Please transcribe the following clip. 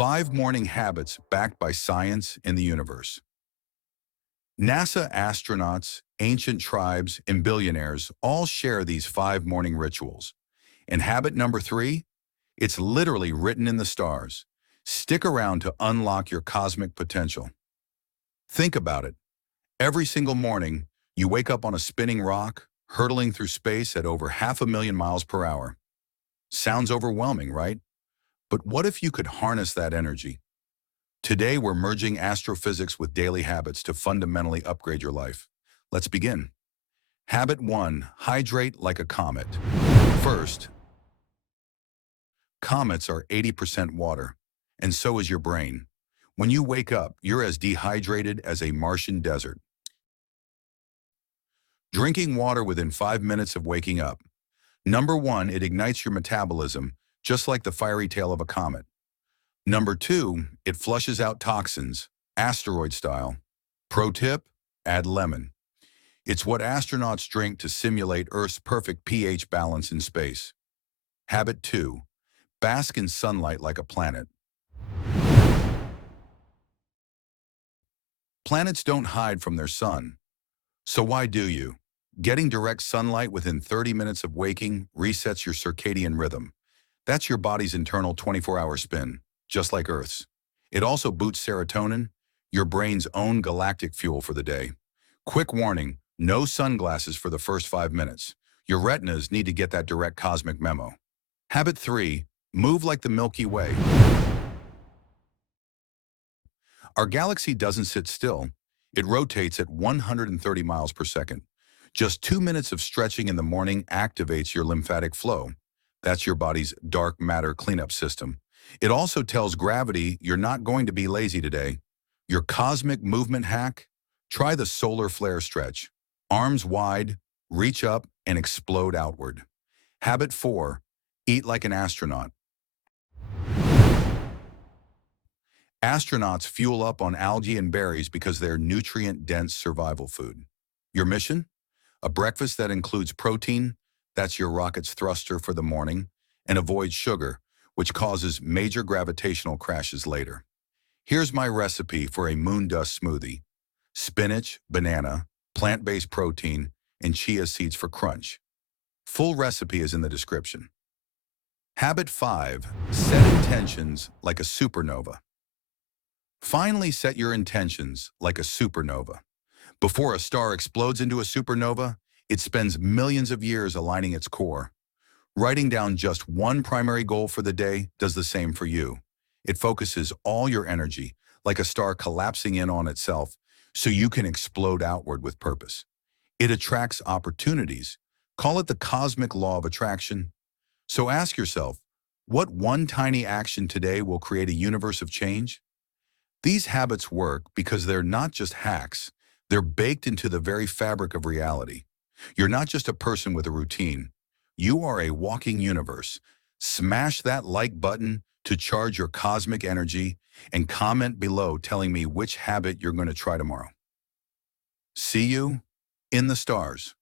5 morning habits backed by science in the universe. NASA astronauts, ancient tribes, and billionaires all share these 5 morning rituals. And habit number 3, it's literally written in the stars. Stick around to unlock your cosmic potential. Think about it. Every single morning, you wake up on a spinning rock, hurtling through space at over 500,000 miles per hour. Sounds overwhelming, right? But what if you could harness that energy? Today, we're merging astrophysics with daily habits to fundamentally upgrade your life. Let's begin. Habit 1, hydrate like a comet. First, comets are 80% water, and so is your brain. When you wake up, you're as dehydrated as a Martian desert. Drinking water within 5 minutes of waking up. Number 1, it ignites your metabolism, just like the fiery tail of a comet. Number 2, it flushes out toxins, asteroid style. Pro tip, add lemon. It's what astronauts drink to simulate Earth's perfect pH balance in space. Habit 2, bask in sunlight like a planet. Planets don't hide from their sun. So why do you? Getting direct sunlight within 30 minutes of waking resets your circadian rhythm. That's your body's internal 24-hour spin, just like Earth's. It also boosts serotonin, your brain's own galactic fuel for the day. Quick warning, no sunglasses for the first 5 minutes. Your retinas need to get that direct cosmic memo. Habit 3, move like the Milky Way. Our galaxy doesn't sit still. It rotates at 130 miles per second. Just 2 minutes of stretching in the morning activates your lymphatic flow. That's your body's dark matter cleanup system. It also tells gravity you're not going to be lazy today. Your cosmic movement hack? Try the solar flare stretch. Arms wide, reach up, and explode outward. Habit 4, eat like an astronaut. Astronauts fuel up on algae and berries because they're nutrient-dense survival food. Your mission? A breakfast that includes protein, that's your rocket's thruster for the morning, and avoid sugar, which causes major gravitational crashes later. Here's my recipe for a moon dust smoothie. Spinach, banana, plant-based protein, and chia seeds for crunch. Full recipe is in the description. Habit 5, set intentions like a supernova. Finally set your intentions like a supernova. Before a star explodes into a supernova, it spends millions of years aligning its core. Writing down just one primary goal for the day does the same for you. It focuses all your energy, like a star collapsing in on itself, so you can explode outward with purpose. It attracts opportunities. Call it the cosmic law of attraction. So ask yourself, what one tiny action today will create a universe of change? These habits work because they're not just hacks, they're baked into the very fabric of reality. You're not just a person with a routine. You are a walking universe. Smash that like button to charge your cosmic energy and comment below telling me which habit you're going to try tomorrow. See you in the stars.